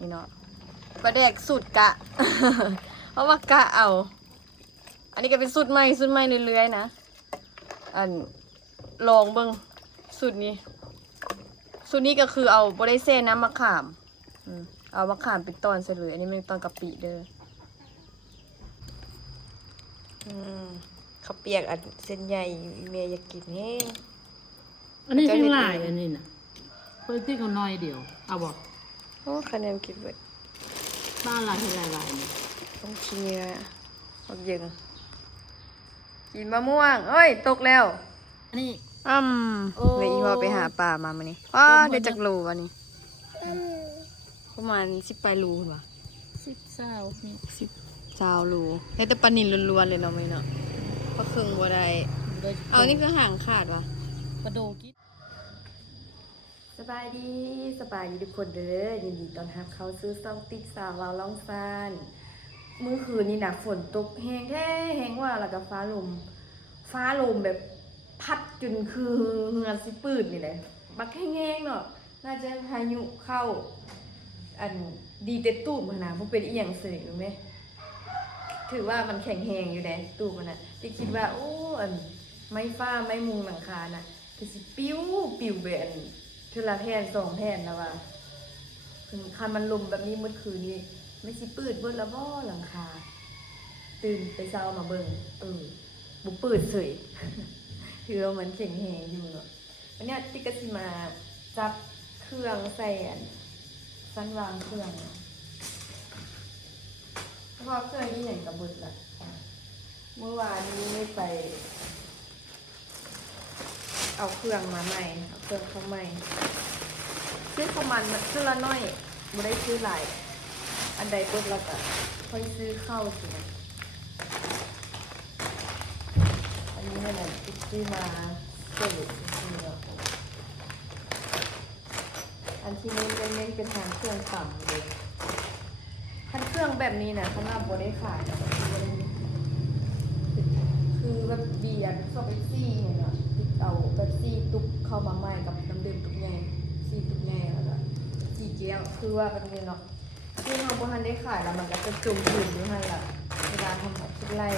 นี่เนาะปลาแดกสูตรกะ เพราะว่ากะเอาอันนี้ก็เป็นสูตรใหม่เรื่อยๆนะอันลองเบิ่งสูตรนี้ก็คือเอาบ่ได้แช่น้ำมะขามเอามะขามเป็นตอนใส่เลยอันนี้มันตอนกะปิเด้อข้าวเปียกอันเส้นใหญ่เมียอยากกินแห้งอันนี้แห้งหลายอันนี้น่ะเพิ่นที่ก็น้อยเดียวเอาบ่โอ้คะแนนคิดเบิดบ้านหลายให้หลายนี่ต้องกินเยอะบักยึงกินมะม่วงเอ้ยตกแล้วอันนี้เลยอีพอไปหาปลามามื้อนี้ได้จักโลวันนี้ประมาณ10 ปลายโลพุ่นว่ะ10 นี่10 โลได้แต่ปลานิลล้วนๆเลยเนาะมื้อเนาะปลาครึ่งบ่ได้เอานี่คือหางขาดว่ะกระโดกินสบายดีทุกคนเด้อยินดีต้อนรับเข้าสู่ช่องติ๊กสาวลาวล่องซานมื้อคืนนี้น่ะฝนตกแห้งแท้แห้งว่าแล้วก็ฟ้าลมแบบพัดจนคือเหือสิปืดนี่แหละบักแห้งๆเนาะน่าจะพายุเข้าอันดีเต็ดตู้มันนะบ่เป็นอีหยังเสยรู้มั้ยถือว่ามันแข็งแรงอยู่แดะตู้มันน่ะที่คิดว่าโอ้อันไม้ฟ้าไม้มุงหลังคาน่ะคือสิปิ้วไปอันเทื่อละแผ่น2 แผ่นแล้วว่าคันมันลมแบบนี้เมื่อคืนนี้ไม่สิปืดเบิดแล้วบ่หลังคาตื่นไปเช้ามาเบิ่งบ่ปืดเสย คือว่ามันแข็งแรงอยู่เนาะวันนี้ติ๊กก็สิมาจับเครื่องใส่สั้นวางเครื่องเพราะเครื่องนี้อย่างกับเบิดละเมื่อวานนี้ไม่ไปเอาเครื่องมาใหม่เอาเครื่องเข้าใหม่ซื้อประมาณซื้อละน้อยไม่ได้ซื้อหลายอันใดเบิดแล้วก็ค่อยซื้อเข้าสินะอันนี้เนี่ยนะติ๊กซื้อมาเสร็จอันที่เน้นเป็นทางเครื่องต่ำเลยคันเครื่องแบบนี้นะสำหรับโบได้ขายคือแบบเบียร์ซอฟเอซี่เนี่ยเนาะติดเอาแบบซี่ตุกเข้ามาใหม่กับน้ำดื่มตุกใหญ่ซี่ตุกใหญ่แล้วก็ซี่เจี๊ยบคือว่าแบบนี้เนาะที่เราโบทันได้ขายแล้วมันก็จะจุ่มอยู่ด้วยนั่นแหละเวลาทำแบบชุดไล่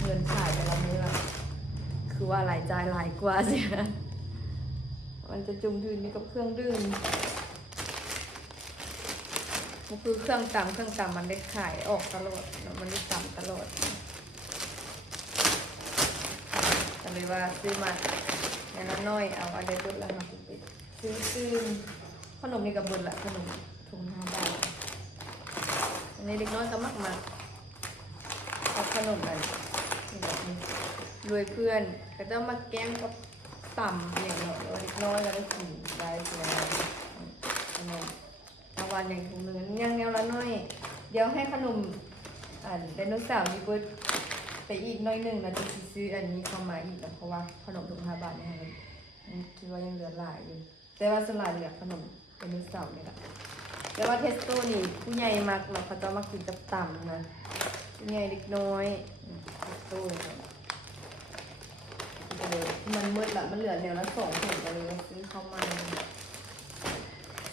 เงินขายแต่ละมื้อคือว่าหลายจ่ายหลายกว่าสินะมันจะจุ่มดื่มนี่กับเครื่องดื่มมันคือเครื่องต่ำมันได้ขายออกตลอดมันได้ต่ำตลอดแต่เลยว่าซื้อมาอย่างละน้อยเอาอะไรเบิดแล้วมาปิดซื้อขนมนี่กับเบิดละขนมถุง5 บาทอันนี้เด็กน้อยก็มากเอาขนมอะไรแบบนี้รวยเพื่อนก็จะมาแกล้งกับต่ำอย่างเนาะเล็กน้อยก็ได้กินได้ใช่ไหมเอาวันอย่างถุงนึงยังแนวละน้อยเดี๋ยวให้ขนมไดโนเสาร์นี่เปิดไปอีกน้อยหนึ่งนะจะซื้ออันนี้เข้ามาอีกนะเพราะว่าขนมถุง5 บาทเนี่ยคิดว่ายังเหลือหลายอยู่แต่ว่าสลายเหลือขนมไดโนเสาร์นี่แหละแต่ว่าเทสโต้นี่ผู้ใหญ่มากเราเขาจะมากินกับต่ำนะผู้ใหญ่เล็กน้อยเทสโต้มันมืดละมันเหลือแนวละ2 ถุงก็เลยซื้อเข้ามา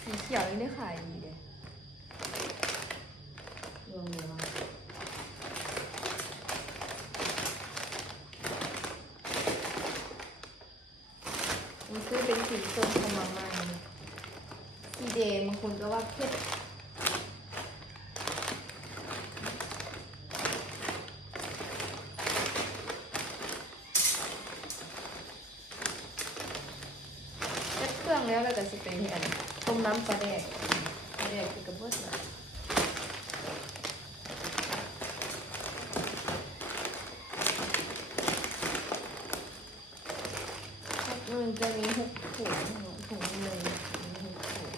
สีเขียวนี่ได้ขายดีเลยรวมเลยว่าซื้อเป็นสีส้มเข้ามาใหม่สีแดงบางคนก็ว่าเผ็ดแล้วเราก็จะเป็นอันต้มน้ำปลาแดกคือกระเบื้องนะมันจะมี6 ถุงเลยมี6 ถุง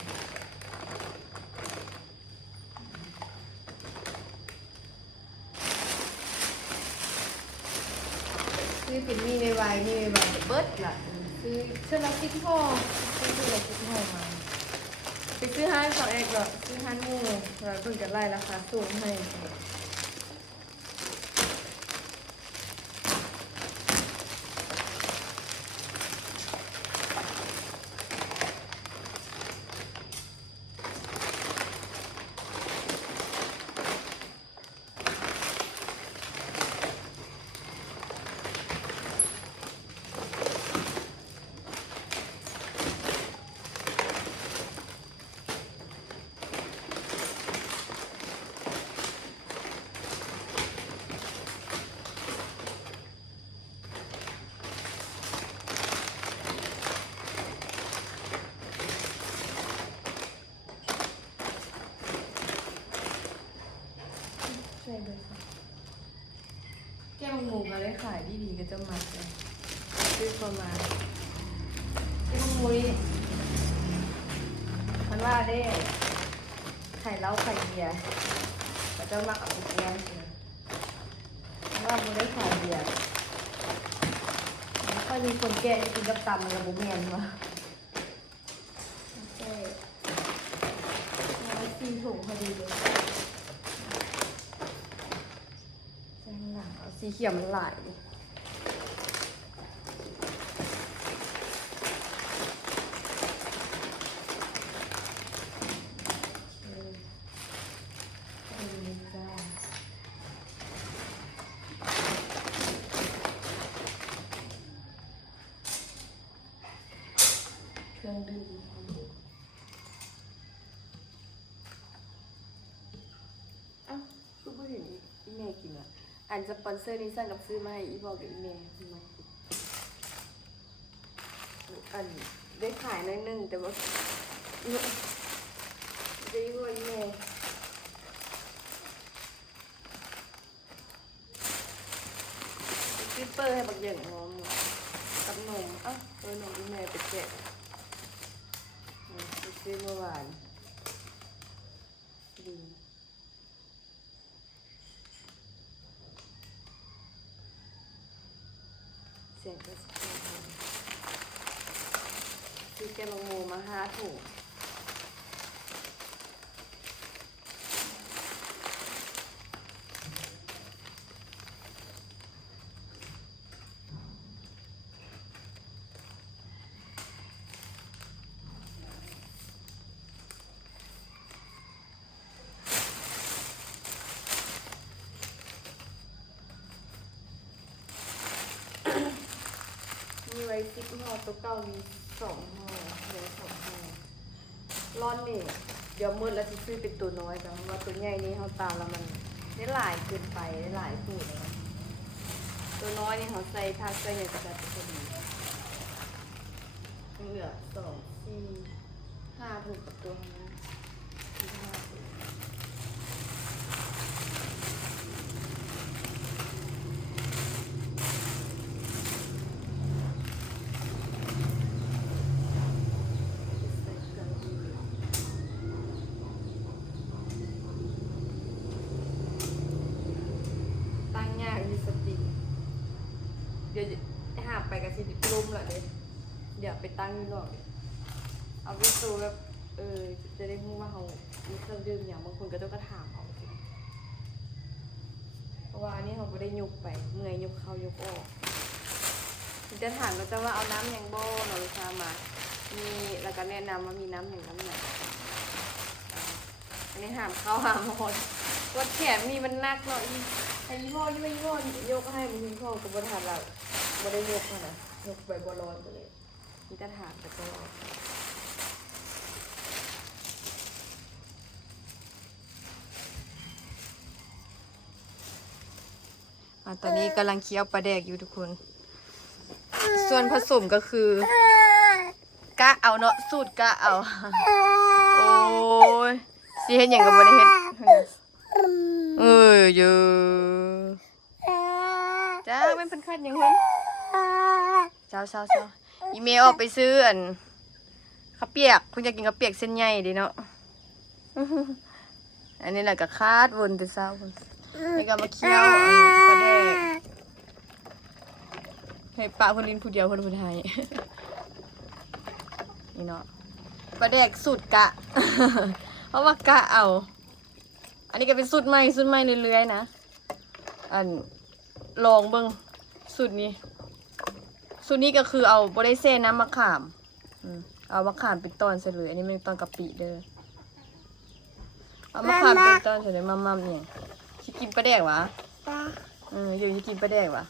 ซื้อเป็นมีในวัยเบิร์ดล่ะซื้อเชือกละ10 ห่อซื้อละ10 ห่อมาไปซื้อให้2 เอกหรอซื้อให้หมูเราเพิ่งจะไล่ราคาสูงให้ หมูก็เลยขายดีๆก็จะมัดเลยซื้อเข้ามาที่หมูนี่มันว่าได้ไข่เล้าไข่เบียร์ก็จะมักเอาไปแกงเลยมันว่ามันได้ขายเบียร์ก็มีคนแก่กินกับตำกับบุเมียนวะโอเคแล้วซีถุงพอดีเลยใส่ข้างหลังเอาสีเขียวมันไหลเครื่องดื่มอ้าวคือผู้เห็นอีเมย์กินอ่ะอันสปอนเซอร์นี้สั่งกับซื้อมาให้อีบอกกับอีเมย์ทำไมอันได้ขายน้อยนึงแต่ว่าได้ว่าอีเมย์ซิปเปอร์ให้บักอย่างงอมกับนมอ้าวนมอีเมย์ไปแจกซื้อเมื่อวานดีเสียงก็สะท้อนซื้อแกงโมมา5 ถุงมีไว้10 ห่อตัวเก่ามี2 ห่อเหลือ2 ห่อร้อนนี่เดี๋ยวมืดแล้วจะซื้อเป็นตัวน้อยแต่ว่าตัวใหญ่นี่เขาตามแล้วมันได้หลายเกินไปได้หลายสูตรเลยตัวน้อยนี่เขาใส่ผักใส่เนี่ยก็จะพอดีเหลือ2 4 5 ถุงกับตัวนี้5 ถุงตั้งยากมีสติเดี๋ยวหาไปกับสิบลุ่มแหละเดี๋ยวไปตั้งนี่หรอกเอาวิสูแบบจะได้รู้ว่าเขามีเครื่องดื่มอย่างบางคนก็ต้องกระถามเอาเพราะว่าอันนี้เขาไม่ได้ยุกไปเมื่อยยุกเข้ายุกออกจะถามก็จะว่าเอาน้ำอย่างโบ้เราลูกค้ามามีแล้วก็แนะนำว่ามีน้ำอย่างอันนี้หามเข้าหามหดวัดแขนมีมันนักเนาะให้ยี่ห้อยี่ห้อยกให้มันยี่ห้อกับบริษัทเราไม่ได้ยกนะยกไปบอลอนไปเลยมีจะถามแต่ก็ตอนนี้กำลังเคี้ยวปลาแดกอยู่ทุกคนส่วนผสมก็คือกะเอาเนาะสูตรกะเอาโอ้ยสิเห็นอย่างกับบ่ได้เห็นเยอะจ้าเป็นพันคัดอย่างเพิ่นเจ้าอีเมลออกไปซื้อข้าวเปียกคุณอยากกินข้าวเปียกเส้นใหญ่ดิเนาะอันนี้แหละก็คาดวนแต่เช้านี่ก็มาเคี่ยวปลาแดกให้ปะคนลินผู้เดียวคนผู้ไทยนี่เนาะปลาแดกสูตรกะ เพราะว่ากะเอาอันนี้ก็เป็นสูตรใหม่เรื่อยๆนะลองเบิ่งสูตรนี้ก็คือเอาบ่ได้เซ่น้ำมะขามเอามะขามเป็นตอนใส่เลยอันนี้เป็นตอนกะปิเด้อเอามะขามเป็นตอนใส่เลยมั่มๆเนี่ยสิกินปลาแดกวะอยู่สิกินปลาแดกวะ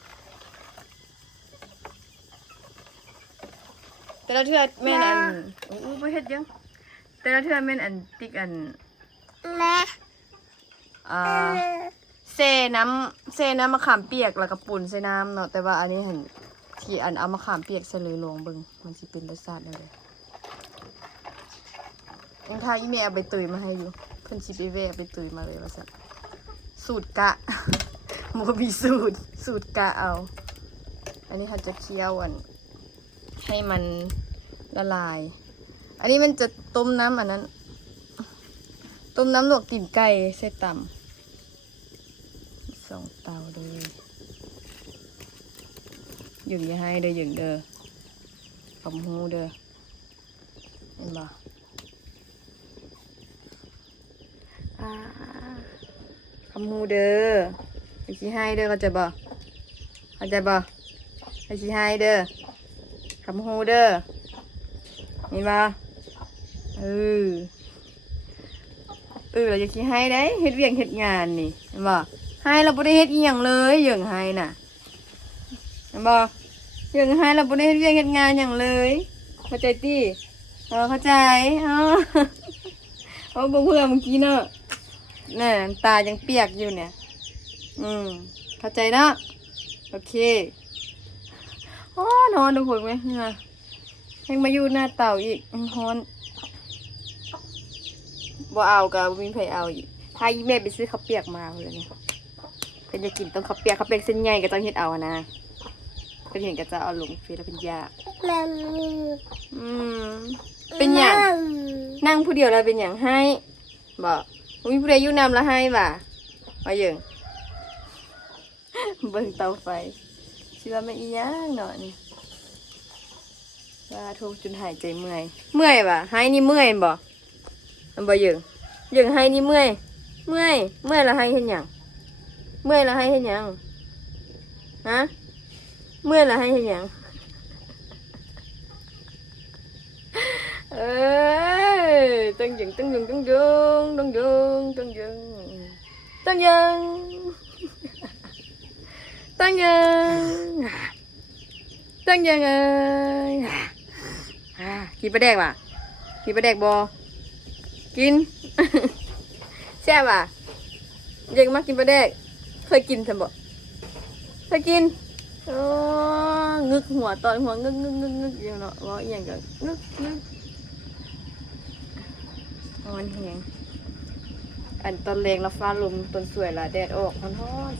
แต่ละเทื่อแม่นบ่เฮ็ดยังแต่ละเทื่อแม่นติ๊กเซน้ำมะขามเปียกแล้วก็ปุ่นใส่น้ำเนาะแต่ว่าอันนี้เห็นที่เอามะขามเปียกใส่เลยลงเบิ่งมันสิเป็นรสชาติได้เลยยังทาอีเมลเอาไปตุยมาให้อยู่เพิ่นสิไปแวะไปตุยมาเลยว่าซั่นสูตรกะ มันก็มีสูตรกะเอา อันนี้เขาจะเคี่ยวให้มันละลาย อันนี้มันจะต้มน้ำอันนั้น ต้มน้ำลวกตีนไก่ใส่ตำ2 เตาเลยหยึงอย่าให้เด้อหยึงเด้อขำหูเด้อเห็นบ่ขำหูเด้อไอ้ชี้ให้เด้อเข้าใจบ่ไอ้ชี้ให้เด้อขำหูเด้อเห็นบ่เราจะขี้ให้ได้เฮ็ดเวียงเฮ็ดงานนี่เห็นบ่ให้เราบ่ได้เฮ็ดอีหยังเลยเหยิงให้น่ะเห็นบ่เหยิงให้เราบ่ได้เฮ็ดเวียงเฮ็ดงานหยังเลยเข้าใจติเข้าใจเอาบ่เพื่อเมื่อกี้เนาะน่ะตายังเปียกอยู่เนี่ยเข้าใจเนาะโอเคนอนดูคนไหมให้มาอยู่หน้าเต่าอีกฮ้อนบ่เอาก็บ่มีไผเอาอีกถ้าอีแม่ไปซื้อข้าวเปียกมาพุ่นแล้วนี่เพิ่นจะกินต้องข้าวเปียกเส้นใหญ่ก็ต้องเฮ็ดเอานะเพิ่นเห็นก็จะเอาลงเฟซแล้วเพิ่นอยากเป็นหยังนั่งผู้เดียวแล้วเป็นหยังให้บ่มีผู้ใดอยู่นำแล้วให้บ่มาเยิงเบิ่งเตาไฟสิว่าแม่นอีหยังเนาะนี่ว่าทุกจนหายใจเมื่อยบ่ให้นี่เมื่อยบ่มันบ่เยิงให้นี่เมื่อยแล้วให้เฮ็ดหยังเมื่อยแล้วให้เฮ็ดหยังฮะเมื่อยแล้วให้เฮ็ดหยังต้องยิงต้องยังเอ้ยกินปลาแดกว่ะกินปลาแดกบ่กิน แซ่บอ่ะเด็กมากินปลาแดกเคยกินฉันบอกเคยกินงึกหัวตอนหัวงึกอย่างเนาะว่าอย่างกันงึกมันแหงอันตอนแรงเราฟ้าลมตอนสวยละแดดออกมันร้อน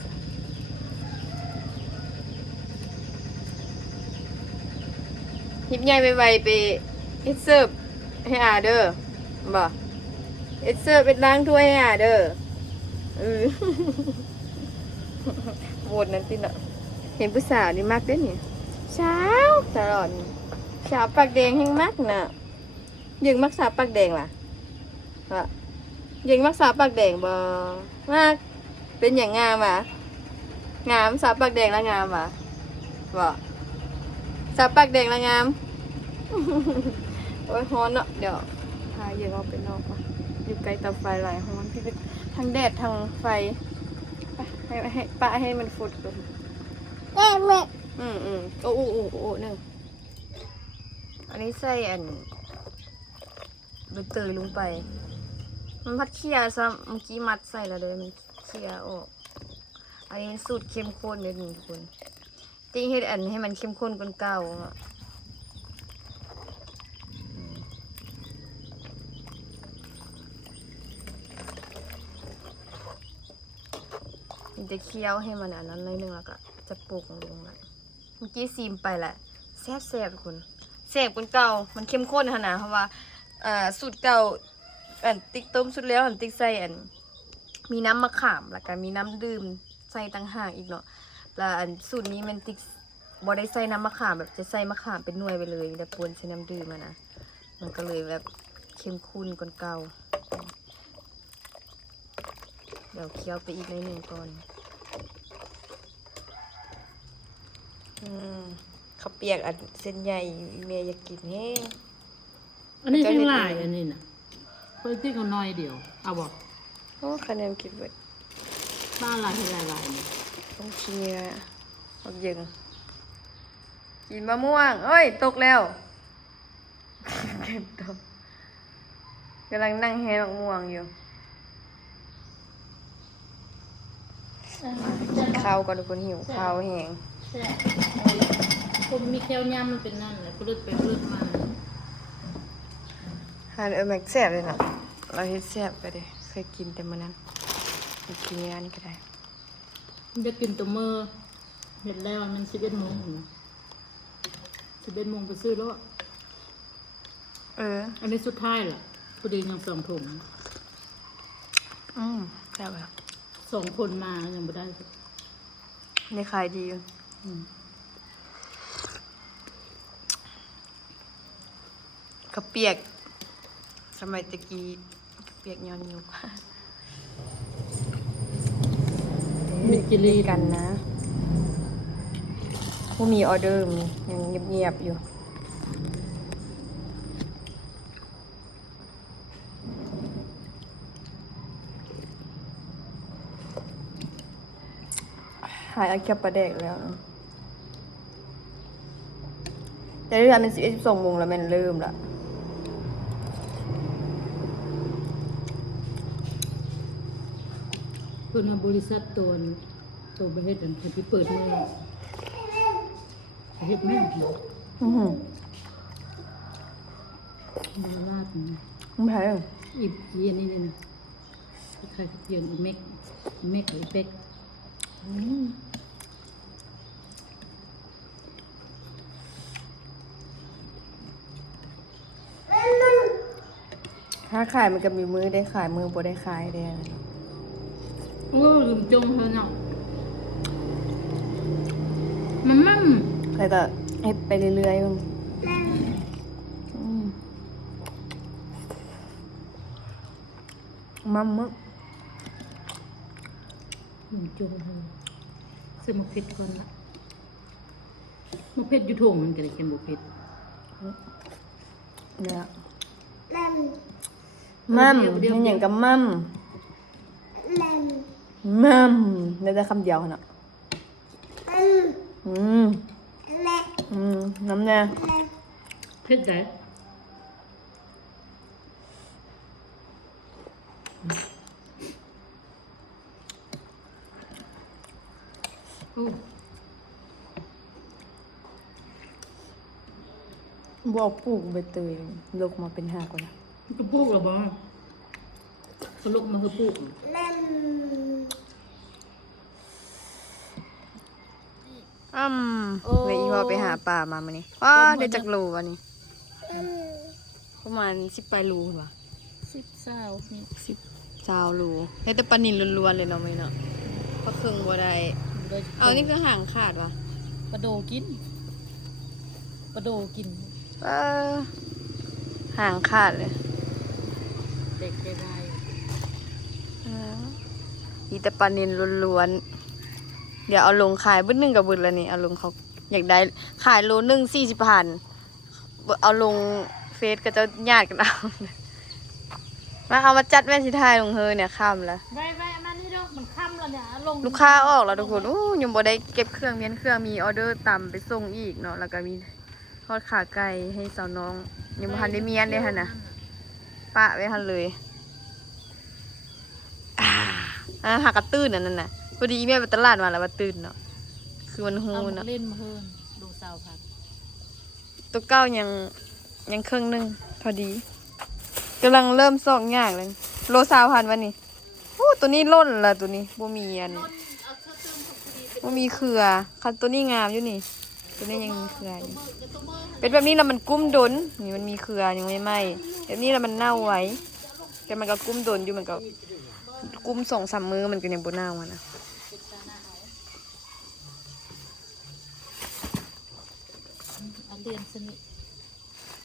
หิบใหญ่ไปไปเฮ็ดเสิร์ฟให้อาเด้อบ่เอ็ดเสิร์ฟเป็นล้างถ้วยให้เด้อโหวตนั่นติเนาะเห็นผู้สาวนี่มากเด้อนี่เช้าตลอดสาวปากแดงแห้งมากน่ะยิงมักสาวปากแดงล่ะยิงมักสาวปากแดงบ่มากเป็นอย่างงามอ่ะงามสาวปากแดงแล้วงามอ่ะบ่สาวปากแดงแล้วงามโอ้ยฮ้อนเนาะเดี๋ยวพายิงออกไปนอกก่อนอยู่ไกลเตาไฟหลายฮ้อนพี่ทั้งแดดทั้งไฟให้ปะให้มันฟุดก่อนโอ้หนึ่งอันนี้ใส่ใบเตยลงไปมันพัดเคี่ยซะเมื่อกี้มัดใส่แล้วเลยมันเคี่ยออกอันนี้สูตรเข้มข้นเลยทุกคนจริงให้ให้มันเข้มข้นกว่าเก่าจะเคี่ยวให้มันอันนั้นเลยนึงแล้วก็จะปลูกลงมาเมื่อกี้ซีมไปแหละแซ่บทุกคนแซ่บกว่าเก่ามันเข้มข้นขนาดเพราะว่าสูตรเก่าติ๊กต้มสุดแล้วติ๊กใส่มีน้ำมะขามแล้วก็มีน้ำดื่มใส่ต่างหากอีกเนาะแล้วสูตรนี้มันติ๊กบ่ได้ใส่น้ำมะขามแบบจะใส่มะขามเป็นหน่วยไปเลยแต่ปนใช้น้ำดื่มนะมันก็เลยแบบเข้มข้นกว่าเก่าเดี๋ยวเคี่ยวไปอีกในหนึ่งก่อนข้าวเปียกเส้นใหญ่เมียอยากกินแห้งอันนี้ทั้งหลายอันนี้น่ะเพิ่นติ๊กเอาน้อยเดียวเอาบอกโอ้คะแนนกินเบิดบ้านหลายให้หลายนี่ต้องเคี่ยวบักยึงกินมะม่วงเอ้ยตกแล้วเก็บตกกำลังนั่งแฮมะม่วงอยู่ข้าวก่อนทุกคนหิวข้าวแห้งผมมีแก้วย่ำมันเป็นนั่นเลยพลึดไปพลึดมาหาแม็กแซ่บเลยนะเราเฮ็ดแซ่บไปเลยเคยกินแต่มื้อนั้นกินงานก็ได้ จะกินตัวมือเห็นแล้วมัน11 โมงนะ11 โมงไปซื้อแล้วอะ อันนี้สุดท้ายล่ะพอดียัง2 ถุง แซ่บแบบ 2 คนมายังไม่ได้สัก ในขายดีอยู่ อืม กระเปียก สมัยตะกี้กระเปียกย้อนยุก มีกิลี กันนะผู้มีออเดอร์มียังเงียบๆอยู่หายอาแคบประเดกแล้วนะแต่ที่ทำเป็น11-12 โมงแล้วมันเริ่มละ เพิ่นว่าบริษัทตัวประเทศอันที่เปิดมือประเทศแม่ผี อือหือบ าลาดนี่ มันแพง อีอันนี้เนี่ยนะใครเพียงอีเม็กกับอีเป็ก ถ้าขายมันก็มีมือได้ขายมือบ่ได้ขายได้ โอ้ลืมจงเธอเนาะมัน ใครก็เฮ็ดไปเรื่อยๆมันมัมมึก ลืมจงเธอใส่มะเพ็ดก่อนละมะเพ็ดอยู่ถุงมันก็ได้กินมะเพ็ด เนี่ยมัมเห็นอย่างกับมัมมัมได้แต่คำเดียวน่ะน้ำแน่ เผ็ดได้โอ้ บอกปลูกใบเตยลกมาเป็นหากว่านะ มันก็ปลูกหรอบ้างสรุปมันคือปลูก เลยอีว่าไปหาป่ามามื้อนี้ว้าได้จักโลวันนี้ประมาณ10 ปลายโลพุ่นว่ะ 10 20นี่ 10 20 โลได้แต่ปลานิลล้วนๆเลยเนาะมื้อเนาะปลาครึ่งบ่ได้เอานี่คือหางขาดว่ะ ปลาโดกินปลาโดกิน เออหางขาดเลย เด็กได้ มีแต่ปลานิลล้วนๆเดี๋ยวเอาลงขายบึ้ดนึงกับบึ้ดแล้วนี่เอาลงเขาอยากได้ขายโลนึง40,000เอาลงเฟซก็จะญาติกันเอา มาเอามาจัดแม่สิทายลงเฮอเนี่ยค่ำแล้ว ไว้อันนั้นนี่เนาะมันค่ำแล้วเนี่ยลง ลูกค้าออกแล้วทุกคนอู้ยังบ่ได้เก็บเครื่องเมียนเครื่องมีออเดอร์ต่ำไปส่งอีกเนาะแล้วก็มีทอดขาไก่ให้สาวน้องยังบ่ทันได้เมียนเลยหั่นน่ะปะไว้หั่นเลยหากระตื้นอันนั้นน่ะพอดีแม่ไปตลาดมาแล้วว่าตื่นเนาะคือมันฮู้ เอามา เนาะ เล่นมาเฮินดูสาวพัก ตัวเก้ายังครึ่งหนึงพอดีกำลังเริ่มซอกยากเลยโล20,000วันนี้โอ้ตัวนี้ล้นละตัวนี้บ่มีอันบ่มีเครือคันตัวนี้งามอยู่นี่ ตัวนี้ยังมีเครืออยู่เป็นแบบนี้แล้วมันกุ้มดนนี่มันมีเครือยังไม่ไหม้แบบนี้แล้วมันเน่าไว้แต่มันก็กุ้มดนอยู่มันก็กุ้ม2-3 มื้อมันก็ยังบ่เน่าอ่ะนะ เอาเรียนสนิท